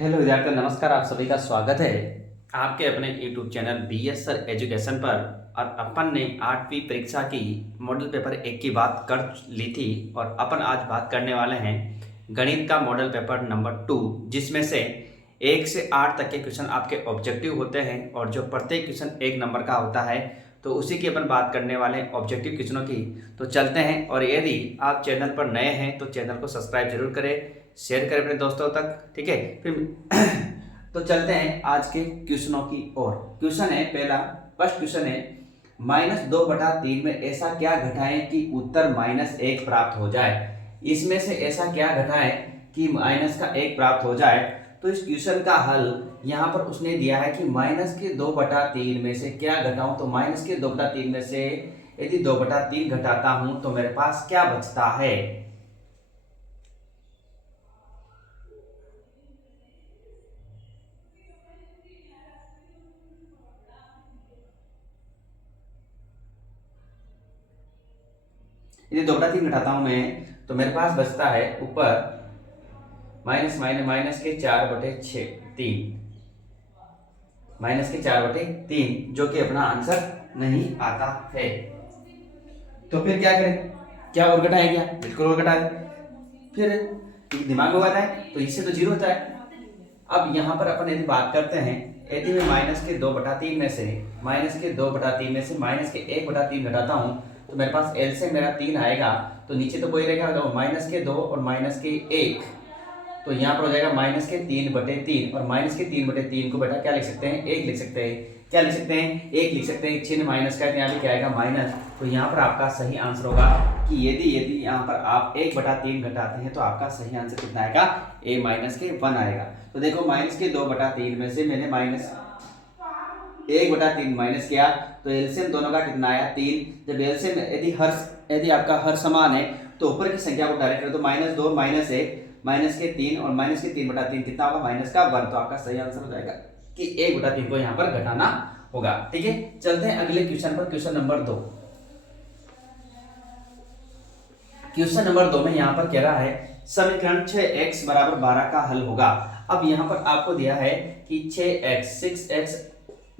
Hello विद्यार्थियों, नमस्कार। आप सभी का स्वागत है आपके अपने YouTube channel BS sir education पर। और अपन ने 8वीं परीक्षा की मॉडल पेपर 1 की बात कर ली थी और अपन आज बात करने वाले हैं गणित का मॉडल पेपर नंबर 2, जिसमें से 1 से 8 तक के क्वेश्चन आपके ऑब्जेक्टिव होते हैं और जो प्रत्येक क्वेश्चन 1 नंबर का होता है। तो उसी की अपन बात करने वाले हैं ऑब्जेक्टिव क्वेश्चनों की। तो चलते हैं, और यदि आप चैनल पर नए हैं तो चैनल को सब्सक्राइब जरूर करें, शेयर करें अपने दोस्तों तक, ठीक है। फिर तो चलते हैं आज के क्वेश्चनों की ओर। क्वेश्चन है पहला, फर्स्ट क्वेश्चन है -2/3 में ऐसा क्या घटाएं कि उत्तर -1 प्राप्त हो जाए। इसमें से ऐसा क्या घटाएं कि -1 प्राप्त हो जाए। तो इस क्वेश्चन का हल यहाँ पर उसने दिया है कि -2/3 में से क्या घटाऊं। तो -2/3 में से यदि 2/3 घटाता हूं तो मेरे पास क्या बचता है। यदि 2/3 घटाता हूं मैं तो मेरे पास बचता है ऊपर माइनस माइनस माइनस के 4/6 3, -4/3, जो कि अपना आंसर नहीं आता है। तो फिर क्या करें, क्या और घटाएं क्या? बिल्कुल और घटा दें। फिर दिमाग में आता है तो इससे तो जीरो होता है। अब यहाँ पर अपन यदि बात करते हैं, यदि मैं -2/3 में से -1/3 घटाता हूँ तो मेरे पास एल से मेरा 3 आएगा। तो नीचे तो कोई रहेगा, तो -2 और -1, तो यहाँ पर हो जाएगा -3/3। और -3/3 को बेटा क्या लिख सकते हैं, 1 लिख सकते हैं। क्या लिख सकते हैं, 1 लिख सकते हैं। चिन्ह माइनस का यहाँ भी क्या आएगा, माइनस। तो यहाँ पर आपका सही आंसर होगा कि यदि यदि यहाँ पर आप 1/3 घटाते हैं तो आपका सही आंसर कितना आएगा, A-1 आएगा। तो देखो -2/3 में से मैंने -1/3 माइनस किया तो एलसीएम दोनों का कितना आया, 3। जब एलसीएम यदि आपका हर समान है तो ऊपर की संख्या को डायरेक्ट कर दो, -2 -1 -3 और -3/3 कितना होगा, -1। तो आपका सही आंसर हो जाएगा कि 1/3 को यहाँ पर घटाना होगा, ठीक है। चलते हैं अगले क्वेश्चन पर, क्वेश्चन नंबर 2। क्वेश्चन नंबर 2 में यहाँ पर कह रहा है समीकरण 6x = 12 का हल होगा। अब यहाँ पर आपको दिया है कि 6x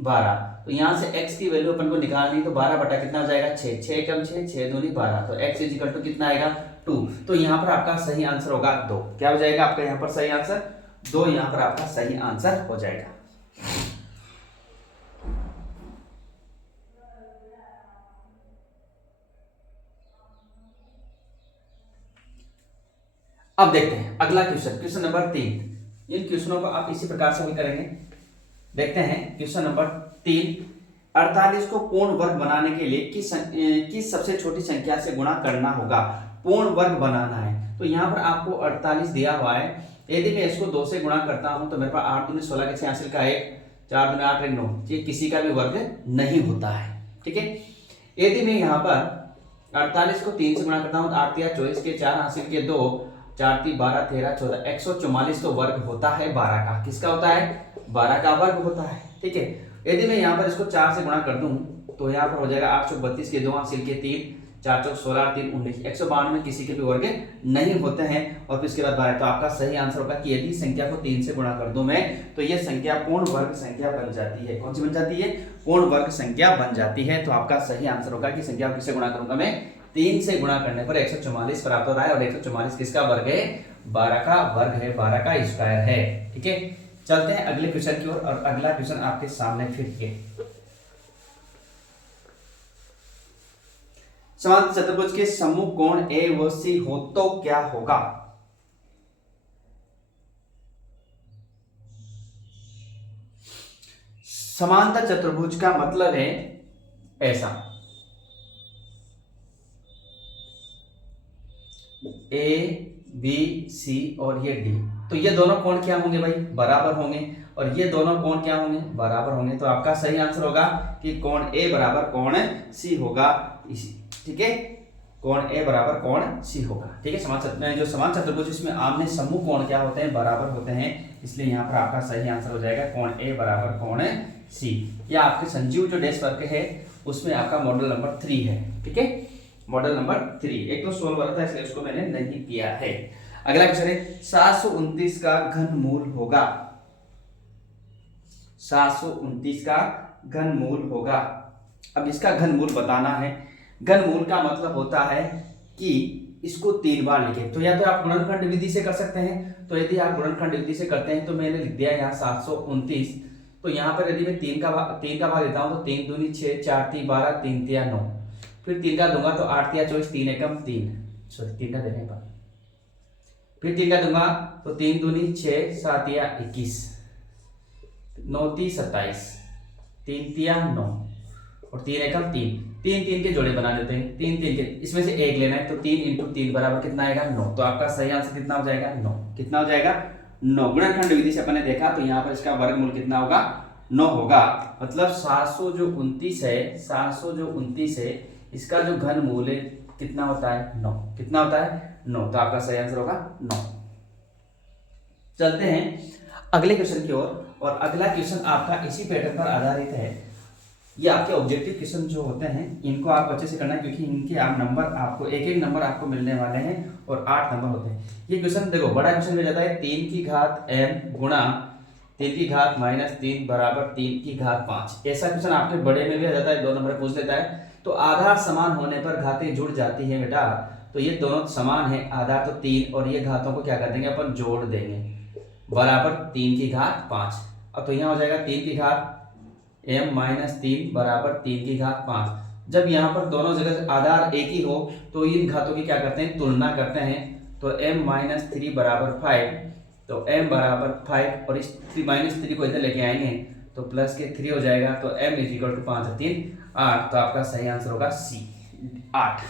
12, तो यहाँ से x की वैल्यू अपन को निकालनी, तो 12 बटा कितना हो जाएगा, 6, 6 कम 6, 6 दूनी 12, तो x = कितना आएगा, 2। तो यहाँ पर आपका सही आंसर होगा 2। क्या हो जाएगा आपका यहाँ पर सही आंसर, 2 यहाँ पर आपका सही आंसर हो जाएगा। अब देखते हैं अगला क्वेश्चन, क्वेश्चन नंबर 3। इन क्वेश्चनों को आप इसी प्रकार से भी करेंगे। देखते हैं क्वेश्चन नंबर 3। 48 को पूर्ण वर्ग बनाने के लिए किस सबसे छोटी संख्या से गुणा करना होगा। पूर्ण वर्ग बनाना है तो यहाँ पर आपको 48 दिया हुआ है। यदि मैं इसको 2 से गुणा करता हूं तो मेरे पास 8 दूनी 16 के 86 का 1, 4 दूनी 8 9, ये किसी का भी वर्ग नहीं होता है, ठीक है। यदि मैं यहाँ पर 48 को 3 से गुणा करता हूँ तो 8 × 24 के 4 हासिल के 2, 4 × 12 13 14, 144 तो वर्ग होता है 12 का। किसका होता है, 12 का वर्ग होता है, ठीक है। यदि मैं यहाँ पर इसको 4 से गुणा कर दूं तो यहाँ पर हो जाएगा 8 × 32 के 2 हासिल के 3, 4 × 16 3 19, 152 में किसी के भी वर्ग नहीं होते हैं। और फिर इसके बाद 12, तो आपका सही आंसर होगा कि यदि संख्या को 3 से गुणा कर दूं मैं तो ये संख्या पूर्ण वर्ग संख्या बन जाती है। कौन सी बन जाती है, पूर्ण वर्ग संख्या बन जाती है। तो आपका सही आंसर होगा कि संख्या को किससे गुणा करूंगा मैं, 3 से गुणा करने पर 144 प्राप्त हो रहा है। और 144 किसका वर्ग है, 12 का वर्ग है, 12 का स्क्वायर है, ठीक है। चलते हैं अगले क्वेश्चन की ओर, और अगला क्वेश्चन आपके सामने फिर के समांतर चतुर्भुज के सम्मुख कोण ए व सी हो तो क्या होगा। समांतर चतुर्भुज का मतलब है ऐसा, ए बी सी और ये डी, तो ये दोनों कोण क्या होंगे भाई, बराबर होंगे। और ये दोनों कोण क्या होंगे, बराबर होंगे। तो आपका सही आंसर होगा कि कोण ए बराबर कोण सी होगा, इसी, ठीक है। कोण ए बराबर कोण सी होगा, ठीक है। जो समान चतुर्भुज इसमें आमने सम्मुख कोण क्या होते हैं, बराबर होते हैं, इसलिए यहाँ पर आपका सही आंसर हो जाएगा कोण ए बराबर कोण सी। या आपके संजीव जो डैश वर्ग है उसमें आपका मॉडल नंबर 3 है, ठीक है। मॉडल नंबर 3 एक तो सोल्व वाला था इसलिए उसको मैंने नहीं किया है। अगला क्वेश्चन है 729 का घनमूल होगा। 729 का घनमूल होगा। अब इसका घनमूल बताना है। घनमूल का मतलब होता है कि इसको 3 बार लिखे, तो या तो आप गुणनखंड विधि से कर सकते हैं। तो यदि आप गुणनखंड विधि से करते हैं तो मैंने लिख दिया यहाँ 729। तो यहाँ पर यदि मैं 3 का भाग देता हूँ तो 3 दूनी 6, 4 3 12, 3 तिया 9, फिर 3 का दूंगा तो 8 तिया 24, 3 एकम 3, सॉरी 3 का देने पर, फिर 3 का दूंगा तो 3 दूनी 6, 7 तिया 21, 9 ती 27, 3 तिया 9 और 3 एकम 3, 3 3 के जोड़े बना देते हैं। 3 3 के इसमें से एक लेना है, तो 3 इंटू 3 बराबर कितना आएगा 9। तो आपका सही आंसर कितना हो जाएगा 9। कितना हो जाएगा 9। गुणनखंड विधि से अपन ने देखा तो यहाँ पर इसका वर्गमूल कितना होगा 9 होगा। मतलब 729 है, 729 है, इसका जो घनमूल है कितना होता है 9। कितना होता है 9। तो आपका सही आंसर होगा 9। चलते हैं अगले क्वेश्चन की ओर। और अगला क्वेश्चन आपका इसी पैटर्न पर आधारित है। ये आपके ऑब्जेक्टिव क्वेश्चन जो होते हैं इनको आप अच्छे से करना है, क्योंकि इनके आप नंबर आपको एक नंबर आपको मिलने वाले हैं और 8 नंबर होते हैं। ये क्वेश्चन देखो बड़ा क्वेश्चन मिल जाता है 3 की घात m गुणा 3 की घात -3 बराबर 3 की घात 5। ऐसा क्वेश्चन आपके बड़े में भी आ जाता है, 2 नंबर पूछ लेता है। तो आधार समान होने पर घातें जुड़ जाती है बेटा। तो ये दोनों समान है, आधार तो 3 और ये घातों को क्या कर देंगे अपन जोड़ देंगे, बराबर 3 की घात 5। अब तो यहाँ हो जाएगा 3 की घात m-3 बराबर 3 की घात 5। जब यहाँ पर दोनों जगह आधार एक ही हो तो इन घातों की क्या करते हैं तुलना करते हैं। तो m-3 बराबर 5, तो m बराबर 5 और इस -3 को इधर लेके आएंगे तो प्लस के 3 हो जाएगा। तो m इक्वल टू 5 3 8। तो आपका सही आंसर होगा सी 8।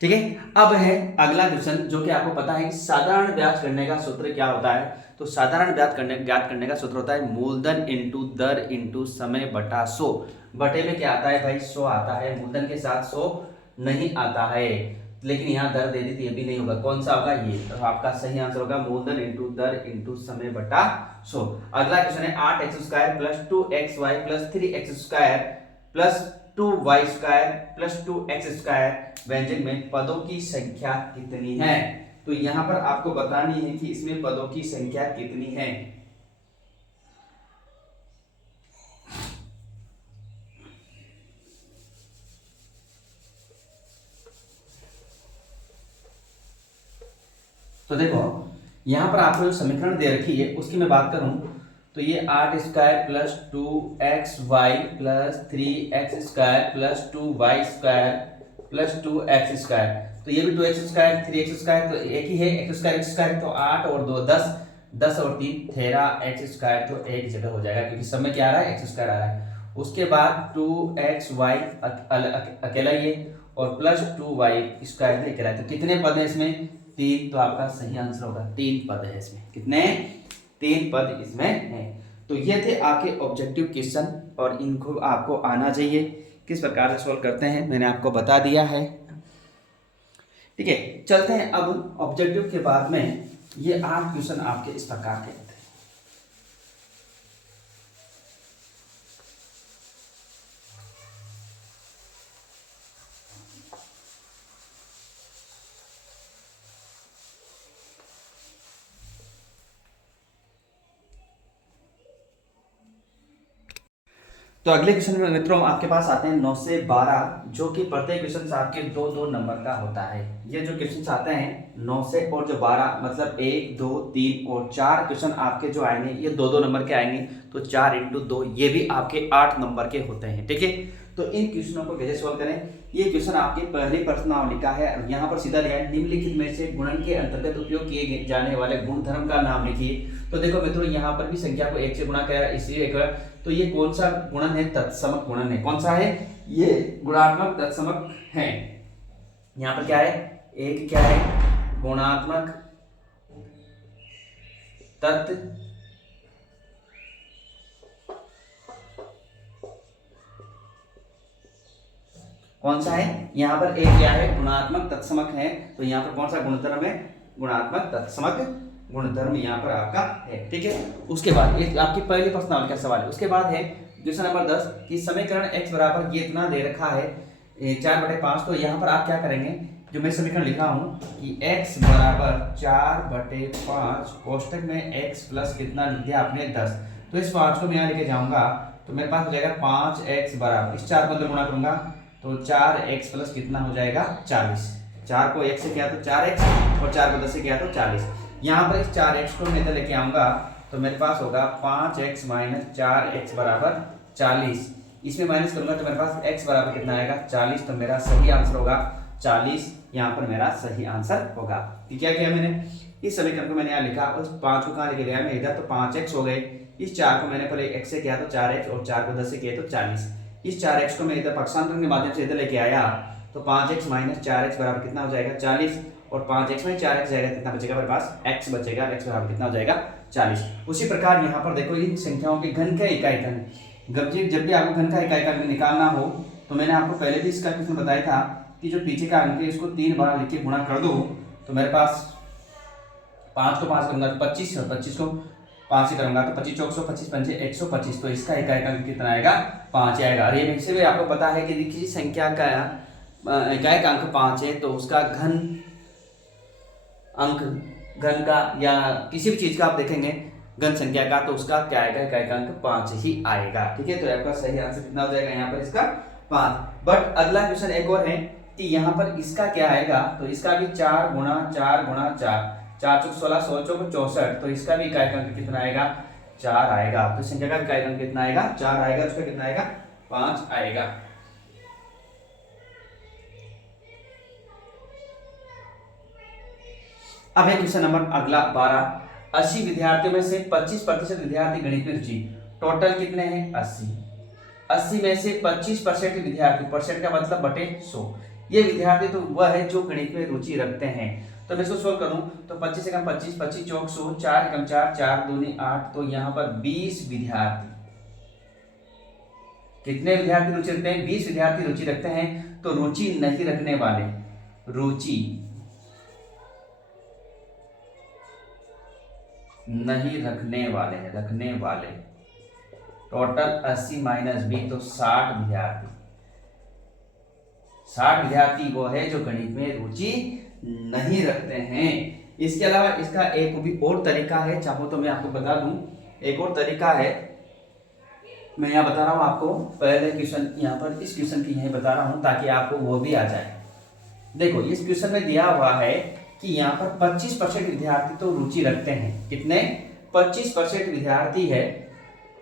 ठीक है। अब है अगला क्वेश्चन जो कि आपको पता है साधारण ब्याज करने का सूत्र क्या होता है। तो साधारण ब्याज ज्ञात करने का सूत्र होता है मूलधन इंटू दर इंटू समय बटा 100। बटे में क्या आता है भाई 100 आता है, मूलधन के साथ 100 नहीं आता है, लेकिन यहाँ दर दे दी थी ये भी नहीं होगा। कौन सा होगा ये, तो आपका सही आंसर होगा मूलधन इंटू दर इंटू समय बटा 100। अगला क्वेश्चन है 8x² plus 2xy plus 3x² plus 2y² plus 2x² व्यंजक में पदों की संख्या कितनी है। तो यहां पर आपको बतानी है कि इसमें पदों की संख्या कितनी है। तो देखो यहां पर आपको जो समीकरण दे रखी है उसकी मैं बात करूं तो ये 8² plus 2xy plus 3x² plus 2y² plus 2x²। तो ये भी 2x², 3x², तो एक ही है x², तो 8 और 2 10, 10 और 3 13x²। तो एक जगह हो जाएगा क्योंकि सब में क्या आ रहा है x² आ रहा है। उसके बाद 2xy अकेला ये और प्लस 2y² अकेला। तो कितने पद हैं इसमें 3। तो आपका सही आंसर होगा 3 पद है इसमें। कितने 3 पद इसमें हैं। तो ये थे आपके ऑब्जेक्टिव क्वेश्चन और इनको आपको आना चाहिए। किस प्रकार से सॉल्व करते हैं मैंने आपको बता दिया है। ठीक है, चलते हैं अब ऑब्जेक्टिव के बाद में ये 8 क्वेश्चन आपके इस प्रकार के होते हैं। तो अगले क्वेश्चन में मित्रों आपके पास आते हैं 9 से 12, जो कि प्रत्येक क्वेश्चन आपके 2-2 नंबर का होता है। ये जो क्वेश्चन आते हैं 9 से और जो 12 मतलब 1 2 3 और 4 क्वेश्चन आपके जो आएंगे ये 2-2 नंबर के आएंगे। तो 4 इंटू 2 ये भी आपके 8 नंबर के होते हैं। ठीक है, तो इन क्वेश्चनों को कैसे सॉल्व करें। ये क्वेश्चन आपके पहली प्रश्नावली का है। यहाँ पर सीधा लिया है निम्नलिखित में से गुणन के अंतर्गत उपयोग किए जाने वाले गुणधर्म का नाम लिखिए। तो देखो मित्रों यहाँ पर भी संख्या को 1 से गुणा किया इसलिए एक। तो ये कौन सा गुणन है तत्समक गुणन है। कौन सा है ये गुणात्मक तत्समक है। यहाँ पर क्या है एक क्या है गुणात्मक तत् कौन सा है यहाँ पर एक क्या है गुणात्मक तत्समक है। तो यहाँ पर कौन सा गुणधर्म है गुणात्मक तत्समक गुणधर्म यहाँ पर आपका है। ठीक है, उसके बाद ये आपकी पहली प्रश्नावली का सवाल है। उसके बाद है क्वेश्चन नंबर 10 कि समीकरण x बराबर ये इतना दे रखा है 4/5। तो यहाँ पर आप क्या करेंगे जो मैं समीकरण लिख रहा हूँ कि x बराबर 4/5 कोष्टक में x प्लस कितना लिख दिया आपने 10। तो इस 5 को मैं यहाँ लेके जाऊंगा तो मेरे पास हो जाएगा 5x बराबर, इस 4 को अंदर गुणा करूंगा तो 4x प्लस कितना हो जाएगा 40। 4 को 1 से किया तो 4x और 4 को 10 से किया तो 40। यहाँ पर इस 4x को मैं इधर लेके आऊंगा तो मेरे पास होगा 5x माइनस 4x बराबर 40। इसमें माइनस करूंगा तो मेरे पास x बराबर कितना आएगा 40। तो मेरा सही आंसर होगा 40। यहाँ पर मेरा सही आंसर होगा। कि क्या किया मैंने, इस समीकरण को मैंने यहाँ लिखा, उस 5 को कहाँ लेके गया मैं इधर, तो 5x हो गए। इस 4 को मैंने पहले x से किया तो 4x और 4 को 10 से किया तो 40। इस 4x को मैं इधर पक्षांतर के माध्यम से इधर लेके आया तो 5x माइनस 4x बराबर कितना हो जाएगा 40। और 5x में 4x जाएगा कितना बचेगा मेरे पास x बचेगा, x बराबर कितना हो जाएगा 40। उसी प्रकार यहाँ पर देखो इन संख्याओं के घन का इकाई घन, जब भी आपको घन का इकाई घन निकालना हो तो मैंने आपको पहले भी इसका क्वेश्चन बताया था कि जो पीछे का अंक है इसको 3 बार लिख के गुणा कर दो तो मेरे पास 5 को 5 करूंगा तो 25 और 25 को 5 से करूंगा तो 25 चौक 125 पंजे 125। तो इसका इकाई का अंक कितना आएगा 5 आएगा। और ये वैसे भी आपको पता है कि किसी संख्या का इकाई का अंक 5 है तो उसका घन अंक, घन का या किसी भी चीज का आप देखेंगे घन संख्या का तो उसका क्या आएगा, इकाई का अंक 5 ही आएगा। ठीक है, तो आपका सही आंसर कितना हो जाएगा यहाँ पर इसका 5। बट अगला क्वेश्चन एक और है कि यहाँ पर इसका क्या आएगा, तो इसका भी 4 गुणा 4 गुणा 4, 4 चौक 16, 16 चौक 64। तो इसका भी इकाई का अंक कितना आएगा 4 आएगा। तो संख्या का इकाई का अंक कितना आएगा 4 आएगा, उसका कितना आएगा 5 आएगा। अब है क्वेश्चन नंबर अगला 12। 80 विद्यार्थियों में से 25% विद्यार्थी गणित में रुचि, टोटल कितने हैं 80। 80 में से 25% विद्यार्थी, परसेंट का मतलब बटे 100, ये विद्यार्थी तो वह है जो गणित में रुचि रखते हैं। तो मैं इसको सोल्व करूं तो 25 से कम 25, 25 चौक 100, 4 कम 4, 4 दूनी 8। तो यहाँ पर 20 विद्यार्थी, कितने विद्यार्थी रुचि रखते हैं 20 विद्यार्थी रुचि रखते हैं। तो रुचि नहीं रखने वाले, रुचि नहीं रखने वाले हैं, रखने वाले टोटल 80 माइनस 20 तो 60 विद्यार्थी। 60 विद्यार्थी वो है जो गणित में रुचि नहीं रखते हैं। इसके अलावा इसका एक भी और तरीका है, चाहो तो मैं आपको बता दूं, एक और तरीका है मैं यहाँ बता रहा हूँ आपको। पहले क्वेश्चन यहाँ पर इस क्वेश्चन की यही बता रहा हूँ ताकि आपको वो भी आ जाए। देखो इस क्वेश्चन में दिया हुआ है कि यहाँ पर 25% विद्यार्थी तो रुचि रखते हैं, कितने 25% विद्यार्थी है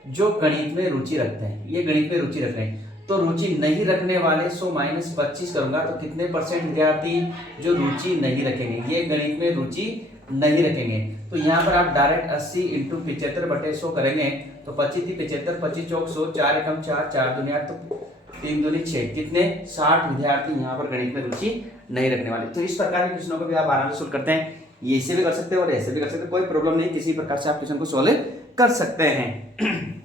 जो गणित में रुचि रखते हैं, ये गणित में रुचि रखते हैं। तो रुचि नहीं रखने वाले 100 माइनस 25 करूंगा तो कितने परसेंट विद्यार्थी जो रुचि नहीं रखेंगे, ये गणित में रुचि नहीं रखेंगे। तो यहाँ पर आप डायरेक्ट 80 इंटू 75 बटे 100 करेंगे तो 25 थी 75, 25 चौक 100, 4 एकम 4, 4 दूनी 8, तो 3 दूनी 6, कितने 60 विद्यार्थी यहाँ पर गणित में रुचि नहीं रखने वाले। तो इस प्रकार के क्वेश्चनों को भी आप आराम से सोल्व करते हैं, ये ऐसे भी कर सकते हैं और ऐसे भी कर सकते हैं, कोई प्रॉब्लम नहीं, किसी प्रकार से आप क्वेश्चन को सोल्व कर सकते हैं।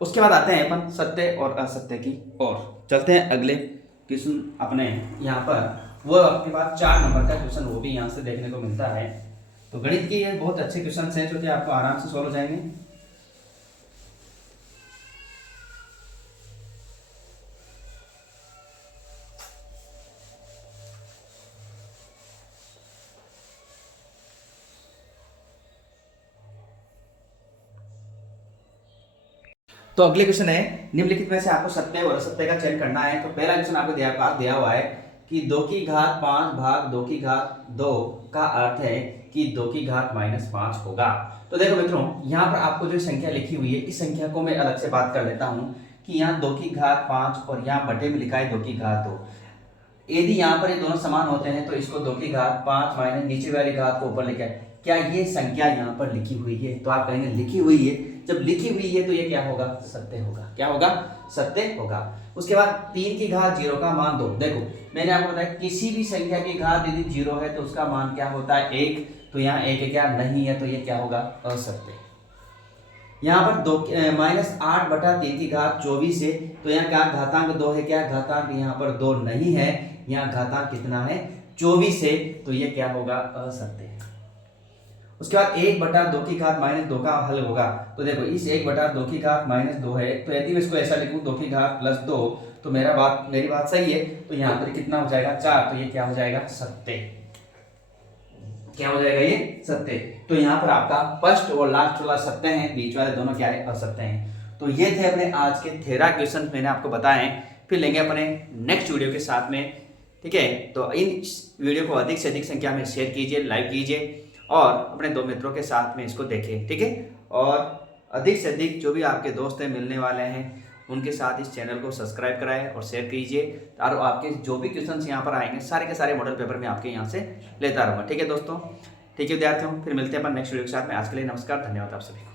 उसके बाद आते हैं अपन सत्य और असत्य की ओर, चलते हैं अगले क्वेश्चन अपने यहाँ पर। वो आपके पास 4 नंबर का क्वेश्चन वो भी यहाँ से देखने को मिलता है। तो गणित के ये बहुत अच्छे क्वेश्चन हैं जो कि आपको आराम से सोल्व हो जाएंगे। तो अगले क्वेश्चन है निम्नलिखित में से आपको सत्य और असत्य का चयन करना है। तो पहला क्वेश्चन आपको दिया हुआ है कि 2 की घात 5 भाग 2 की घात 2 का अर्थ है कि 2 की घात -5 होगा। तो देखो मित्रों यहाँ पर आपको जो संख्या लिखी हुई है इस संख्या को मैं अलग से बात कर लेता हूँ कि यहाँ 2 की घात 5 और यहाँ बटे में लिखा है 2 की घात 2। यदि यहाँ पर ये दोनों समान होते हैं तो इसको 2 की घात 5 माइनस नीचे वाली घात को ऊपर लिखा है, क्या ये संख्या यहाँ पर लिखी हुई है? तो आप कहेंगे लिखी हुई है, जब लिखी हुई है तो ये क्या होगा सत्य होगा। क्या होगा सत्य होगा। उसके बाद 3 की घात 0 का मान 2। देखो मैंने आपको बताया किसी भी संख्या की घात यदि 0 है तो उसका मान क्या होता है 1, तो यहाँ 1 क्या नहीं है तो ये क्या होगा असत्य। यहाँ पर 2 -8 बटा 3 की घात 24 है तो यहाँ क्या घातांक 2 है, क्या घातांक यहाँ पर 2 नहीं है, यहाँ घातांक कितना है 24 है, तो ये क्या होगा असत्य। उसके बाद 1/2 की घात माइनस 2 का हल होगा। तो देखो इस 1/2 की घात माइनस 2 है, तो यदि मैं इसको ऐसा लिखूं 2 की घात प्लस 2, तो मेरी बात सही है। तो यहाँ पर कितना हो जाएगा 4, तो ये क्या हो जाएगा सत्य। क्या हो जाएगा ये सत्य। तो यहाँ पर आपका फर्स्ट और लास्ट वाला सत्य है, बीच वाले दोनों क्या है असत्य हैं। तो ये थे अपने आज के 13 क्वेश्चन मैंने आपको बताए। फिर लेंगे अपने नेक्स्ट वीडियो के साथ में, ठीक है। तो इन वीडियो को अधिक से अधिक संख्या में शेयर कीजिए, लाइक कीजिए और अपने 2 मित्रों के साथ में इसको देखें, ठीक है। और अधिक से अधिक जो भी आपके दोस्त हैं मिलने वाले हैं उनके साथ इस चैनल को सब्सक्राइब कराएं और शेयर कीजिए। और आपके जो भी क्वेश्चंस यहाँ पर आएंगे सारे के सारे मॉडल पेपर में आपके यहाँ से लेता रहूँगा, ठीक है दोस्तों। ठीक है विद्यार्थियों, फिर मिलते हैं अपन नेक्स्ट वीडियो के साथ में। आज के लिए नमस्कार, धन्यवाद आप सभी को।